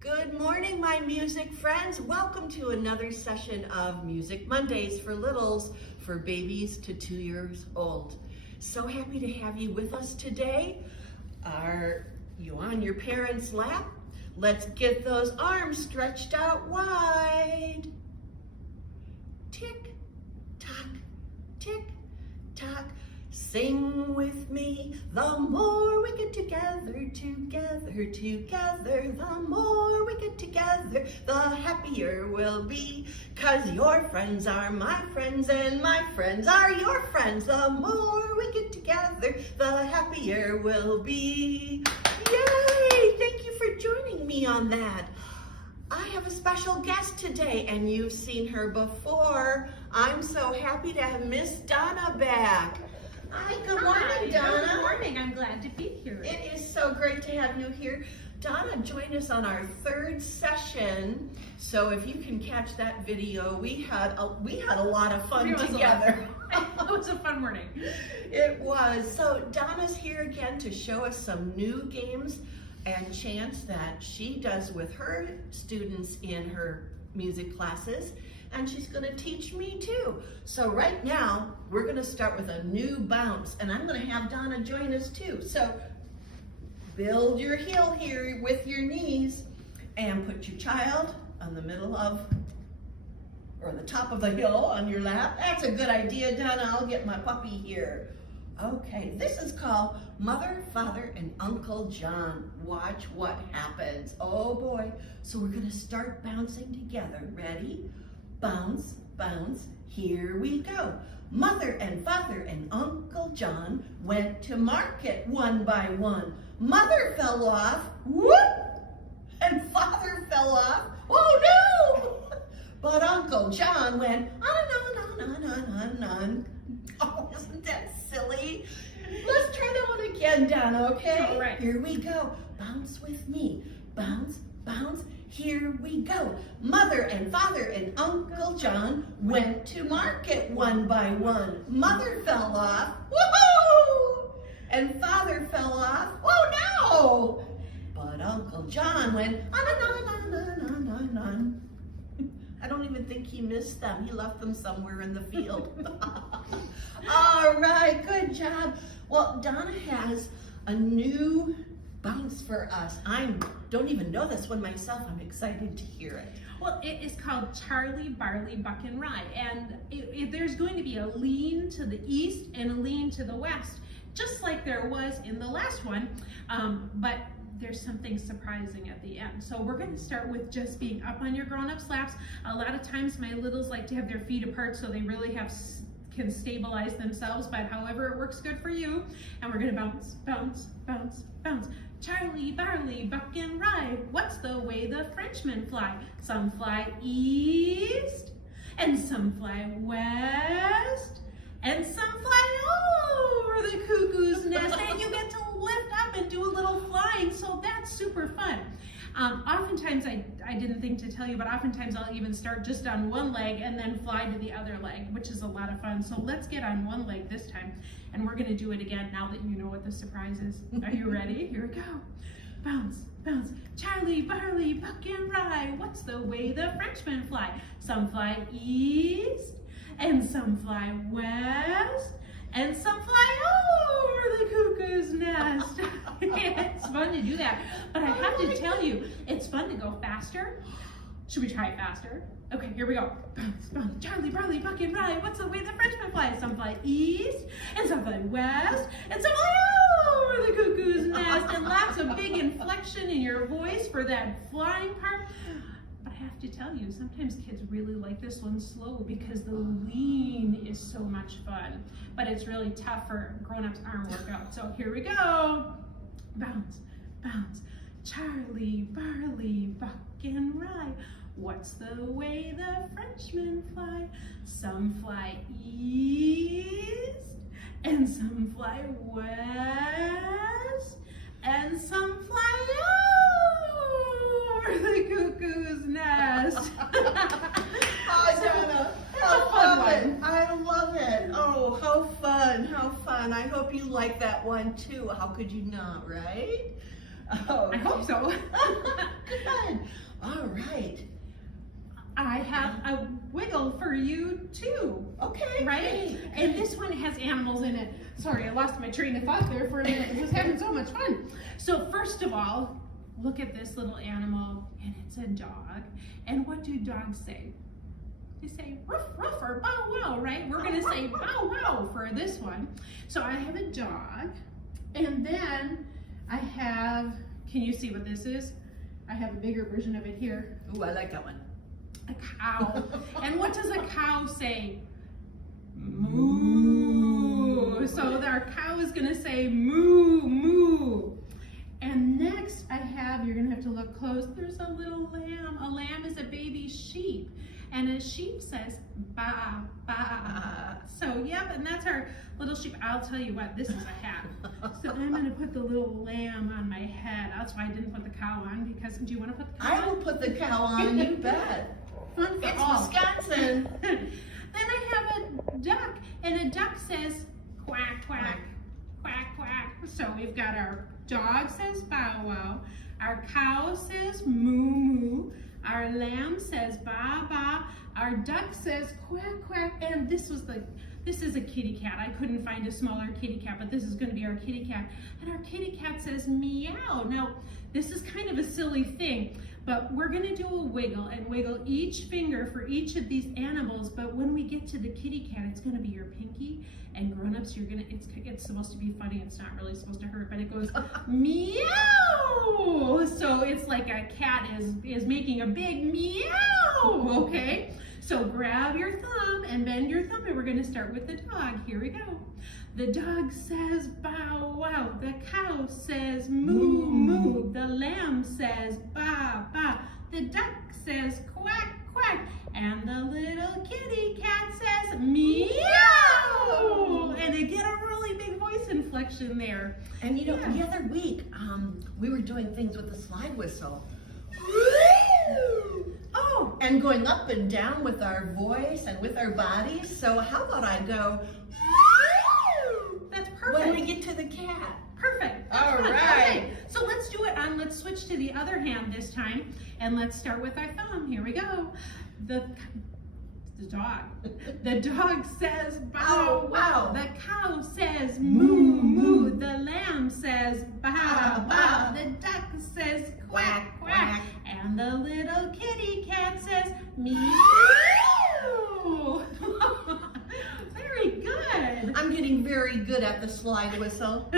Good morning, my music friends. Welcome to another session of Music Mondays for Littles for babies to 2 years old. So happy to have you with us today. Are you on your parents' lap? Let's get those arms stretched out wide. Tick, tock, tick, tock. Sing with me, the more we get together, the more we get together, the happier we'll be. 'Cause your friends are my friends and my friends are your friends. The more we get together, the happier we'll be. Yay! Thank you for joining me on that. I have a special guest today, and you've seen her before. I'm so happy to have Miss Donna back. Hi, good morning, Donna. Good morning, I'm glad to be here. It is so great to have you here. Donna joined us on our third session, so if you can catch that video, we had a lot of fun together. It was a fun morning. It was. So Donna's here again to show us some new games and chants that she does with her students in her music classes. And she's gonna teach me too. So right now, we're gonna start with a new bounce, and I'm gonna have Donna join us too. So build your heel here with your knees, and put your child on the middle of, or the top of the hill on your lap. That's a good idea, Donna. I'll get my puppy here. Okay, this is called Mother, Father, and Uncle John. Watch what happens. Oh boy. So we're gonna start bouncing together. Ready? Bounce, bounce, here we go. Mother and Father and Uncle John went to market one by one. Mother fell off, whoop, and Father fell off, oh no! But Uncle John went, on. Oh, isn't that silly? Let's try that one again, Donna, okay? All right. Here we go. Bounce with me. Bounce, bounce. Here we go. Mother and Father and Uncle John went to market one by one. Mother fell off, woohoo! And Father fell off, oh no! But Uncle John went on. I don't even think he missed them. He left them somewhere in the field. All right, good job. Well, Donna has a new bounce for us. I don't even know this one myself. I'm excited to hear it. Well, it is called Charlie, Barley, Buck, and Rye. And there's going to be a lean to the east and a lean to the west, just like there was in the last one. But there's something surprising at the end. So we're going to start with just being up on your grown-ups' laps. A lot of times my littles like to have their feet apart so they really can stabilize themselves, but however it works good for you. And we're going to bounce, bounce, bounce, bounce. Charlie, Barley, Buck, and Rye, what's the way the Frenchmen fly? Some fly east, and some fly west, and some fly over the cuckoo's nest, and you get to lift up and do a little flying, so that's super fun. Oftentimes, I didn't think to tell you, but oftentimes I'll even start just on one leg and then fly to the other leg, which is a lot of fun. So let's get on one leg this time, and we're gonna do it again now that you know what the surprise is. Are you ready? Here we go. Bounce, bounce. Charlie, Barley, Buck, and Rye, what's the way the Frenchmen fly? Some fly east, and some fly west, and some fly over the cuckoo's nest. It's fun to do that, but I have to tell you, it's fun to go faster. Should we try it faster? Okay, here we go. Bounce, bounce. Charlie, Barley, Buck, and Rye, what's the way the Frenchmen fly? Some fly east, and some fly west, and some fly over the cuckoo's nest, and lots of big inflection in your voice for that flying part. But I have to tell you, sometimes kids really like this one slow because the lean is so much fun, but it's really tough for grown-ups arm workout. So here we go. Bounce, bounce. Charlie, Barley, Buck, and Rye, what's the way the Frenchmen fly? Some fly east, and some fly west, and some fly over the cuckoo's nest. Oh, Donna, I love it. Oh, how fun, how fun. I hope you like that one too. How could you not, right? Oh, I hope so. Good. you too. Okay. Right? And this one has animals in it. Sorry, I lost my train of thought there for a minute. I was having so much fun. So first of all, look at this little animal, and it's a dog. And what do dogs say? They say ruff, ruff, or bow wow, right? We're gonna say bow wow for this one. So I have a dog, and then I have, can you see what this is? I have a bigger version of it here. Ooh, I like that one. A cow. And what does a cow say? Moo. So our cow is gonna say moo, moo. And next I have, you're gonna have to look close, there's a little lamb. A lamb is a baby sheep. And a sheep says ba, ba. So yep, and that's our little sheep. I'll tell you what, this is a hat. So I'm gonna put the little lamb on my head. That's why I didn't put the cow on, because do you wanna put the cow on? I will put the cow on, you bet. Fun for It's all. Wisconsin. Then I have a duck, and a duck says quack, quack, quack, quack. So we've got our dog says bow wow, our cow says moo moo, our lamb says ba ba, our duck says quack quack, and this is a kitty cat. I couldn't find a smaller kitty cat, but this is going to be our kitty cat. And our kitty cat says meow. Now, this is kind of a silly thing, but we're going to do a wiggle and wiggle each finger for each of these animals. But when we get to the kitty cat, it's going to be your pinky. And grown-ups, you're gonna, it's supposed to be funny. It's not really supposed to hurt, but it goes meow. So it's like a cat is making a big meow, okay? So grab your thumb and bend your thumb, and we're gonna start with the dog. Here we go. The dog says bow wow. The cow says moo moo. The lamb says ba ba. The duck says quack quack. And the little kitty cat says meow. And they get a really big voice inflection there. And you know, the other week, we were doing things with the slide whistle. Oh, and going up and down with our voice and with our bodies. So how about I go? That's perfect. When we get to the cat. Perfect. All That's fun. right. Okay, so let's do it on, let's switch to the other hand this time. And let's start with our thumb. Here we go. The dog. The dog says bow wow. The cow says moo moo. The lamb says ba ba. The duck says quack quack. And the little kitty cat says meow. Very good. I'm getting very good at the slide whistle.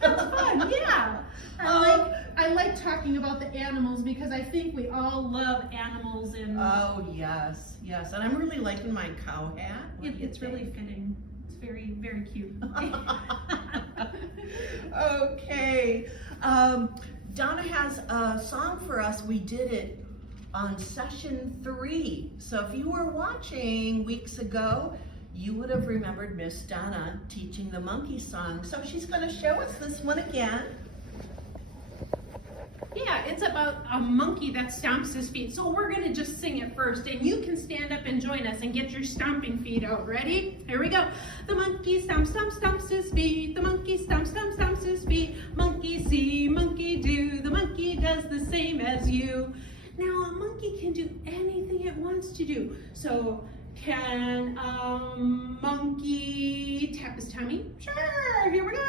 That's fun, yeah. I like talking about the animals because I think we all love animals, and Oh yes, yes. And I'm really liking my cow hat. What do you it's really think? fitting. It's very, very cute. Okay. Donna has a song for us. We did it on session 3. So if you were watching weeks ago, you would have remembered Miss Donna teaching the monkey song. So she's going to show us this one again. Yeah, it's about a monkey that stomps his feet. So we're gonna just sing it first, and you can stand up and join us and get your stomping feet out. Ready? Here we go. The monkey stomp, stomp, stomps his feet. The monkey stomp, stomp, stomps his feet. Monkey see, monkey do. The monkey does the same as you. Now a monkey can do anything it wants to do. So can a monkey tap his tummy? Sure, here we go.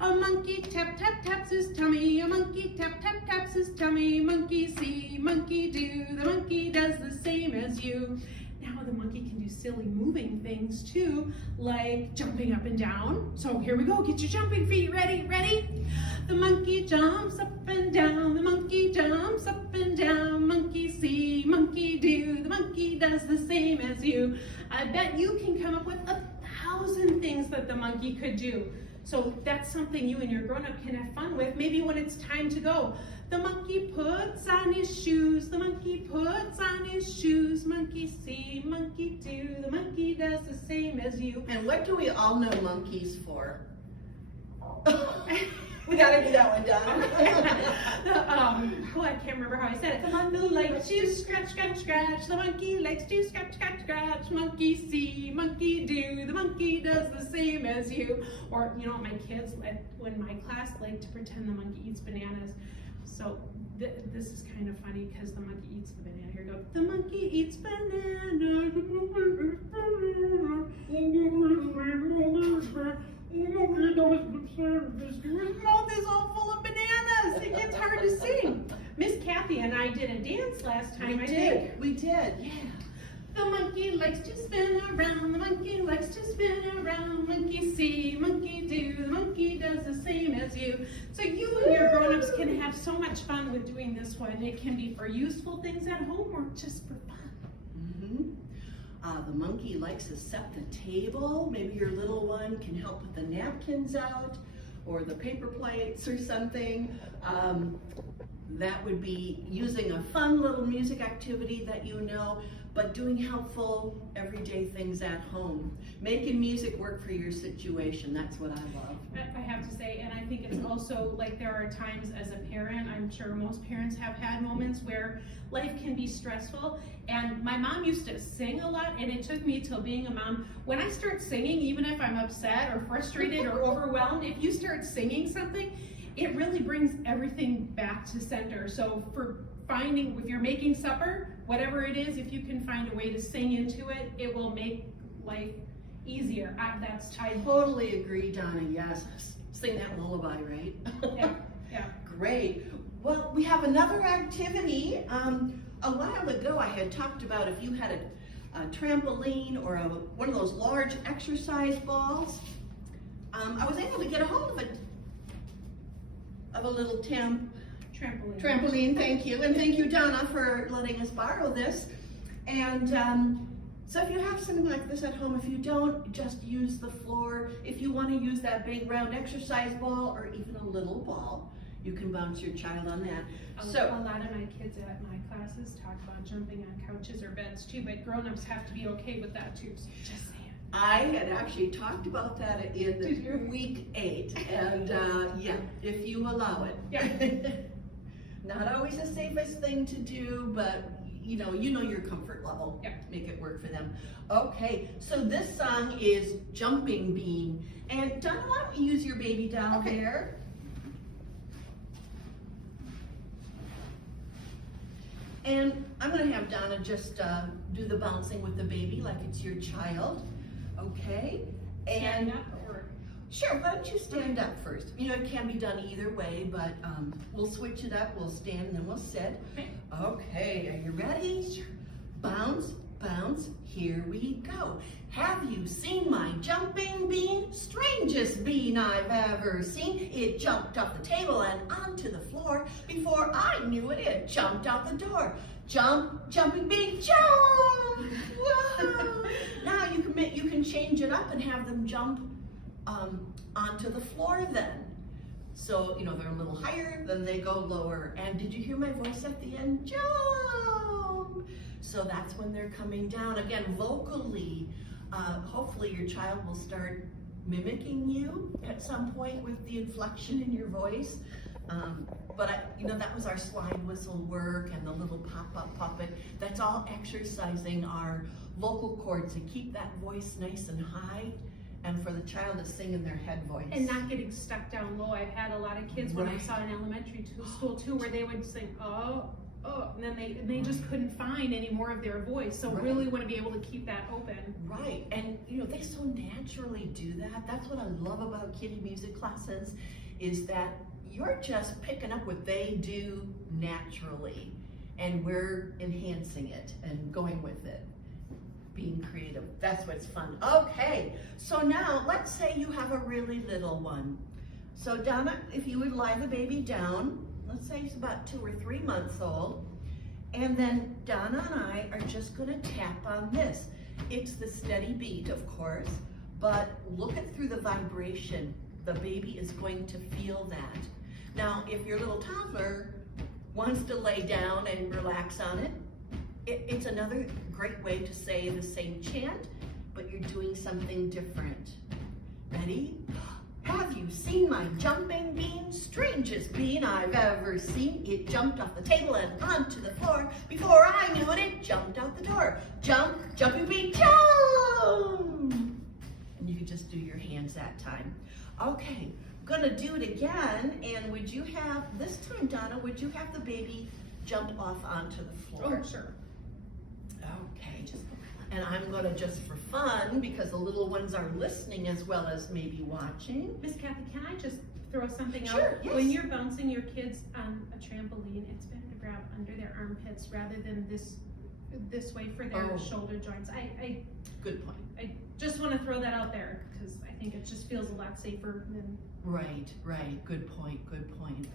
A monkey tap, tap, taps his tummy. A monkey tap, tap, taps his tummy. Monkey see, monkey do. The monkey does the same as you. Now the monkey can do silly moving things too, like jumping up and down. So here we go, get your jumping feet ready, ready? The monkey jumps up and down. The monkey jumps up and down. Monkey see, monkey do. The monkey does the same as you. I bet you can come up with 1,000 things that the monkey could do. So that's something you and your grown-up can have fun with, maybe when it's time to go. The monkey puts on his shoes. The monkey puts on his shoes. Monkey see, monkey do. The monkey does the same as you. And what do we all know monkeys for? We gotta do that one, Donna. I can't remember how I said it. The monkey likes to scratch, scratch, scratch. The monkey likes to scratch, scratch, scratch. Monkey see, monkey do. The monkey does the same as you. Or, you know, my kids, when my class liked to pretend the monkey eats bananas. So this is kind of funny because the monkey eats the banana. Here we go. The monkey eats banana. The monkey eats banana. His mouth is all full of bananas. It gets hard to sing. Miss Kathy and I did a dance last time. We did. Yeah. The monkey likes to spin around, the monkey likes to spin around, monkey see, monkey do, the monkey does the same as you. So you and your grown-ups can have so much fun with doing this one. It can be for useful things at home or just for fun. The monkey likes to set the table. Maybe your little one can help with the napkins out or the paper plates or something. That would be using a fun little music activity that you know, but doing helpful everyday things at home. Making music work for your situation, that's what I love. I have to say, and I think it's also like there are times as a parent, I'm sure most parents have had moments where life can be stressful. And my mom used to sing a lot, and it took me till being a mom. When I start singing, even if I'm upset or frustrated or overwhelmed, if you start singing something, it really brings everything back to center. So for finding, if you're making supper, whatever it is, if you can find a way to sing into it, it will make life easier. I totally agree, Donna, yes. Sing that lullaby, right? Yeah. Great. Well, we have another activity. A while ago I had talked about if you had a trampoline or one of those large exercise balls, I was able to get a hold of a little trampoline, thank you. And thank you, Donna, for letting us borrow this. And so if you have something like this at home, if you don't, just use the floor. If you want to use that big round exercise ball or even a little ball, you can bounce your child on that. So a lot of my kids at my classes talk about jumping on couches or beds too, but grown-ups have to be okay with that too, so just saying. I had actually talked about that in week 8, and yeah, if you allow it. Yeah. Not always the safest thing to do, but you know your comfort level. Yeah. Make it work for them. Okay, so this song is Jumping Bean. And Donna, why don't we use your baby doll there? And I'm gonna have Donna just do the bouncing with the baby like it's your child. Okay? And Stand up or? sure, why don't you stand up first? You know, it can be done either way, but we'll switch it up. We'll stand and then we'll sit. Okay, are you ready? Sure. Bounce, bounce, here we go. Have you seen my jumping bean? Strangest bean I've ever seen. It jumped off the table and onto the floor. Before I knew it, it jumped out the door. Jump, jumping bean, jump! Whoa! Now you can change it up and have them jump onto the floor then. So, you know, they're a little higher, then they go lower. And did you hear my voice at the end? Jump! So that's when they're coming down. Again, vocally, hopefully your child will start mimicking you at some point with the inflection in your voice. But you know, that was our slide whistle work and the little pop-up puppet. That's all exercising our vocal cords to keep that voice nice and high, and for the child to sing in their head voice. And not getting stuck down low. I've had a lot of kids when I saw in elementary school too, where they would sing, oh, and then they just couldn't find any more of their voice. So really want to be able to keep that open. Right, and you know, they so naturally do that. That's what I love about kiddie music classes, is that you're just picking up what they do naturally, and we're enhancing it and going with it, being creative. That's what's fun. Okay, so now let's say you have a really little one. So Donna, if you would lie the baby down, let's say he's about 2 or 3 months old, and then Donna and I are just gonna tap on this. It's the steady beat, of course, but look at through the vibration. The baby is going to feel that. Now, if your little toddler wants to lay down and relax on it, it's another great way to say the same chant, but you're doing something different. Ready? Have you seen my jumping bean? Strangest bean I've ever seen. It jumped off the table and onto the floor. Before I knew it, it jumped out the door. Jump, jumping bean, jump! And you can just do your hands that time. Okay, gonna do it again, and would you have, this time, Donna, would you have the baby jump off onto the floor? Oh, sure. Okay, and I'm gonna, just for fun, because the little ones are listening as well as maybe watching. Miss Kathy, can I just throw something out? Sure, yes. When you're bouncing your kids on a trampoline, it's better to grab under their armpits rather than this way for their Oh. shoulder joints. Good point. I just want to throw that out there because I think it just feels a lot safer than. Right, good point.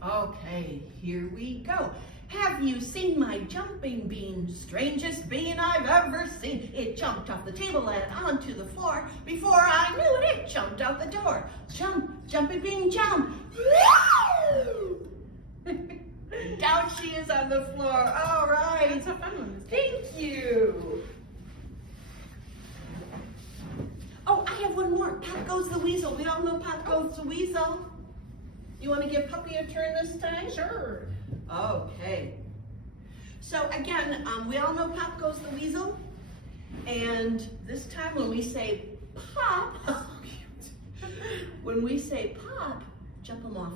Okay, here we go. Have you seen my jumping bean? Strangest bean I've ever seen. It jumped off the table and onto the floor. Before I knew it, it jumped out the door. Jump, jumping bean, jump. Down she is on the floor. All right. That's a fun one. Thank you. Oh, I have one more. Pop Goes the Weasel. We all know Pop Goes the Weasel. You want to give Puppy a turn this time? Sure. Okay. So again, we all know Pop Goes the Weasel. And this time when we say pop, when we say pop, jump them off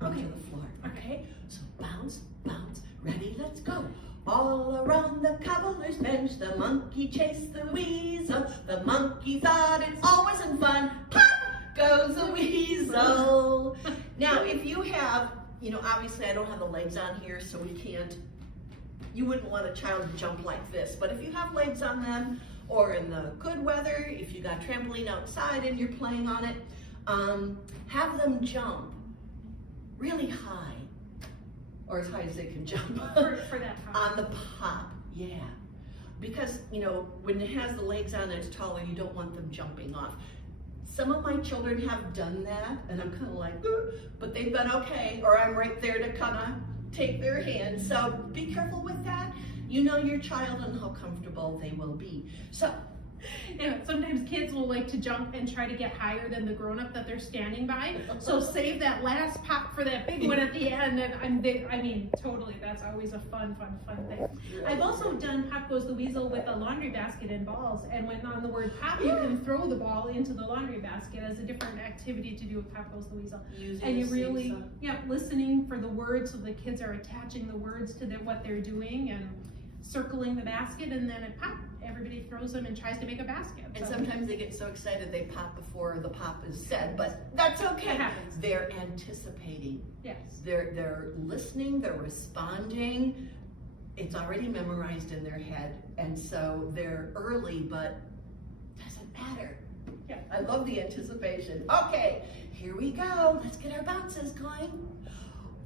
onto the floor. Okay? So bounce, bounce, ready, let's go. All around the cobbler's bench, the monkey chased the weasel. The monkey thought it all wasn't fun. Pop goes the weasel. Now, if you have, obviously I don't have the legs on here, so we can't, you wouldn't want a child to jump like this. But if you have legs on them, or in the good weather, if you got trampoline outside and you're playing on it, have them jump really high, or as high as they can jump. For that pop. On the pop, yeah. Because, when it has the legs on and it's taller, you don't want them jumping off. Some of my children have done that, and I'm kind of like, but they've been okay, or I'm right there to kind of take their hand. So be careful with that. You know your child and how comfortable they will be. So, Sometimes kids will like to jump and try to get higher than the grown-up that they're standing by. So save that last pop for that big one at the end. And totally, that's always a fun thing. I've also done Pop Goes the Weasel with a laundry basket and balls. And when on the word pop, you can throw the ball into the laundry basket as a different activity to do with Pop Goes the Weasel. And you really, listening for the words, so the kids are attaching the words to what they're doing and circling the basket, and then it pop. Everybody throws them and tries to make a basket. And sometimes they get so excited they pop before the pop is said, but that's okay. It happens. They're anticipating. Yes. They're listening, they're responding. It's already memorized in their head, and so they're early, but doesn't matter. Yeah. I love the anticipation. Okay, here we go. Let's get our bounces going.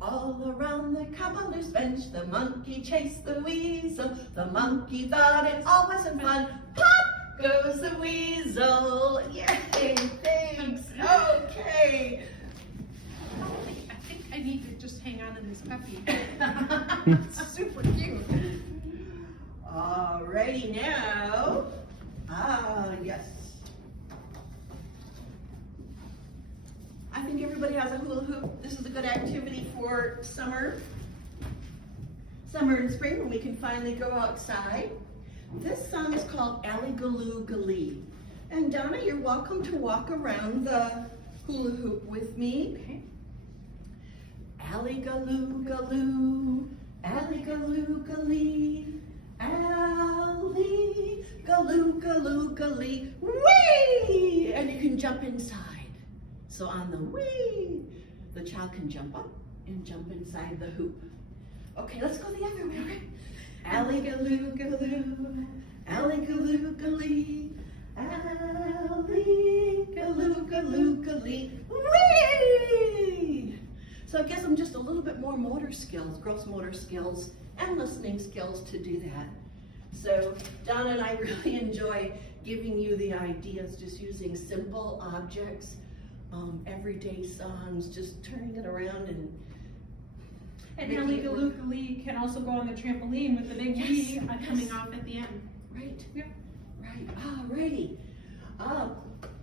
All around the cobbler's bench, the monkey chased the weasel. The monkey thought it all wasn't fun. Pop goes the weasel. Yay, thanks. Okay. I think I need to just hang on to this puppy. Super cute. Alrighty now. Yes. I think everybody has a hula hoop. This is a good activity for summer and spring when we can finally go outside. This song is called Alligaloo Glee. And Donna, you're welcome to walk around the hula hoop with me. Okay. Alligaloo Galoo, Alligaloo Glee, Alligaloo Galoo Glee, whee! And you can jump inside. So on the whee, the child can jump up and jump inside the hoop. Okay, let's go the other way, okay? Alligaloo Galoo, Alligaloo Glee, Alligaloo Galoo Glee, whee! So I guess I'm just a little bit more motor skills, gross motor skills, and listening skills to do that. So Donna and I really enjoy giving you the ideas, just using simple objects. Everyday songs, just turning it around and Alligaloo Glee can also go on the trampoline with the big whee coming off at the end. Right. Yep. Right. Alrighty.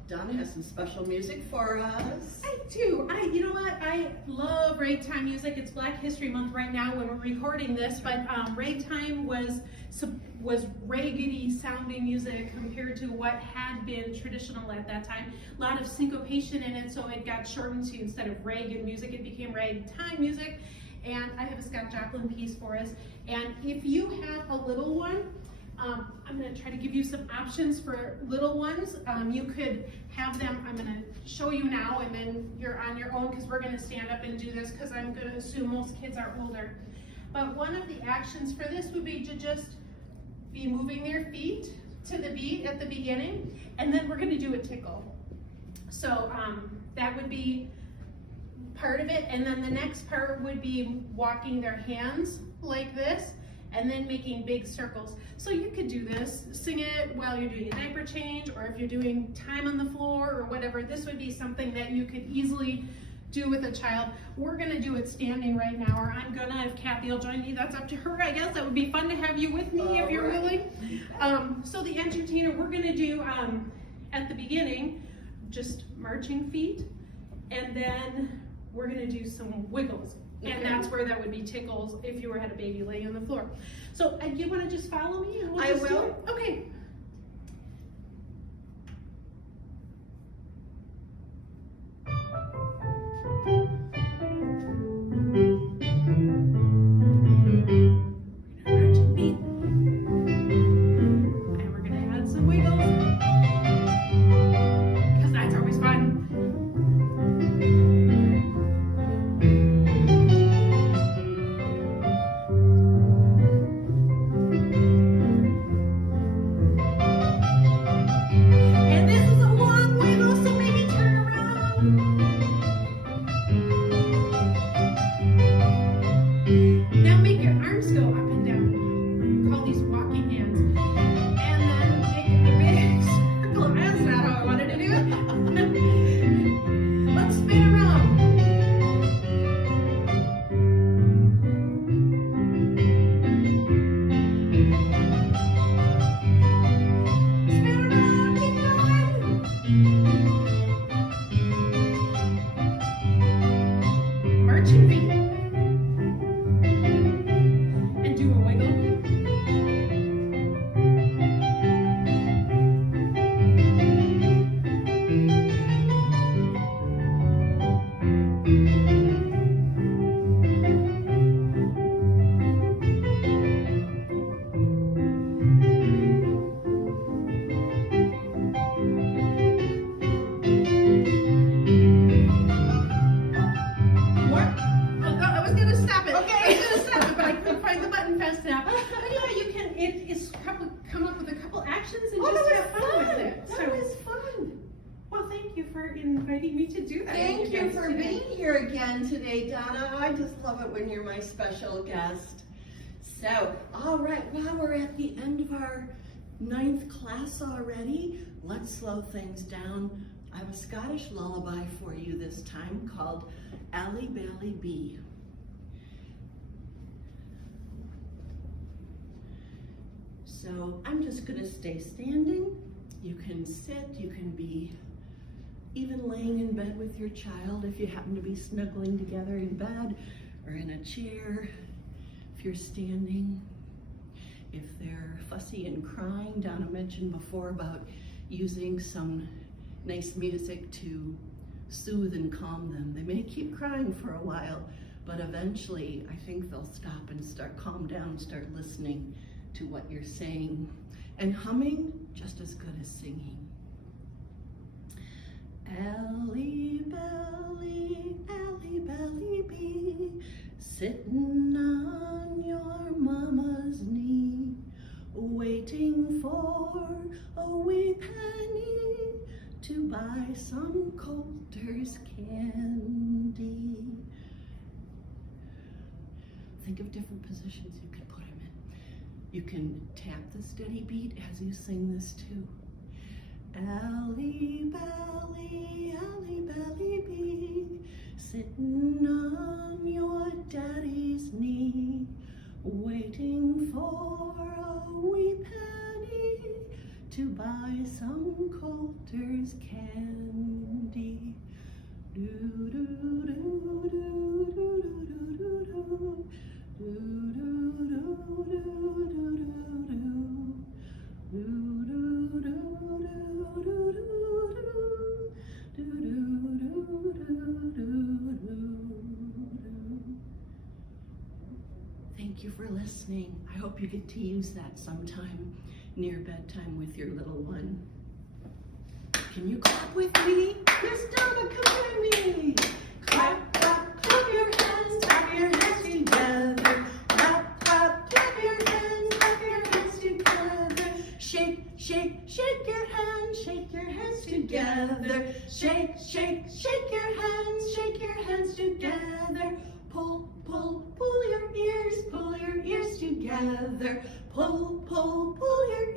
Donna has some special music for us. I do. You know what? I love ragtime music. It's Black History Month right now when we're recording this, but ragtime was raggedy sounding music compared to what had been traditional at that time. A lot of syncopation in it, so it got shortened to, instead of ragged music, it became ragtime music. And I have a Scott Joplin piece for us. And if you have a little one, I'm going to try to give you some options for little ones. You could have them, I'm going to show you now, and then you're on your own because we're going to stand up and do this because I'm going to assume most kids are older. But one of the actions for this would be to just be moving their feet to the beat at the beginning, and then we're going to do a tickle. So that would be part of it, and then the next part would be walking their hands like this, and then making big circles. So you could do this, sing it while you're doing a diaper change, or if you're doing time on the floor or whatever. This would be something that you could easily do with a child. We're gonna do it standing right now, or I'm gonna, if Kathy will join me, that's up to her, I guess. That would be fun to have you with me if you're willing. So the entertainer, we're gonna do, at the beginning, just marching feet, and then we're gonna do some wiggles. And that's where that would be tickles if you had a baby laying on the floor. So you want to just follow me? And we'll I just do will. it? Okay. Marching feet. And we're going to add some wiggles, because that's always fun. Now make your arms go up and down. We call these walking hands. And then make a big circle. That's not how I wanted to do it. Let's spin around. Spin around, keep going. Marching feet. And do a wiggle. I was gonna stop it. Okay. I was gonna stop it, but I couldn't find the button fast enough. But yeah, you can. It's probably come up with a couple actions and just have fun with it. That was fun. Well, thank you for inviting me to do that. Thank you for today. being here again today, Donna. I just love it when you're my special guest. So, all right, well, we're at the end of our 9th class already. Let's slow things down. I have a Scottish lullaby for you this time called Ally Bally Bee. So I'm just gonna stay standing. You can sit, you can be even laying in bed with your child if you happen to be snuggling together in bed or in a chair. If you're standing, if they're fussy and crying, Donna mentioned before about using some nice music to soothe and calm them. They may keep crying for a while, but eventually I think they'll stop and calm down and start listening to what you're saying. And humming, just as good as singing. Ally Bally Bee, sitting on your mama's knee, waiting for a wee penny to buy some Coulter's candy. Think of different positions you could put him in. You can tap the steady beat as you sing this too. Ally Bally Bee, sitting on your daddy's knee, waiting for a wee penny to buy some Coulter's candy. Do do do do do do do do Thank you for listening. I hope you get to use that sometime near bedtime with your little one. Can you clap with me? Miss Donna, come with me. Clap, clap, clap your hands together. Clap, clap, clap your hands together. Shake, shake, shake your hands together. Shake, shake, shake your hands together. Pull, pull, pull your ears together. Pull, pull, pull your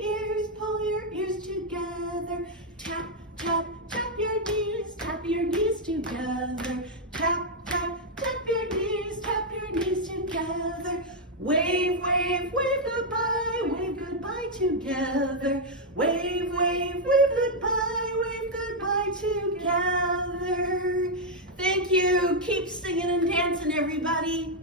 ears together. Tap, tap, tap your knees together. Tap, tap, tap your knees together. Wave, wave, wave goodbye together. Wave, wave, wave goodbye together. Thank you. Keep singing and dancing, everybody.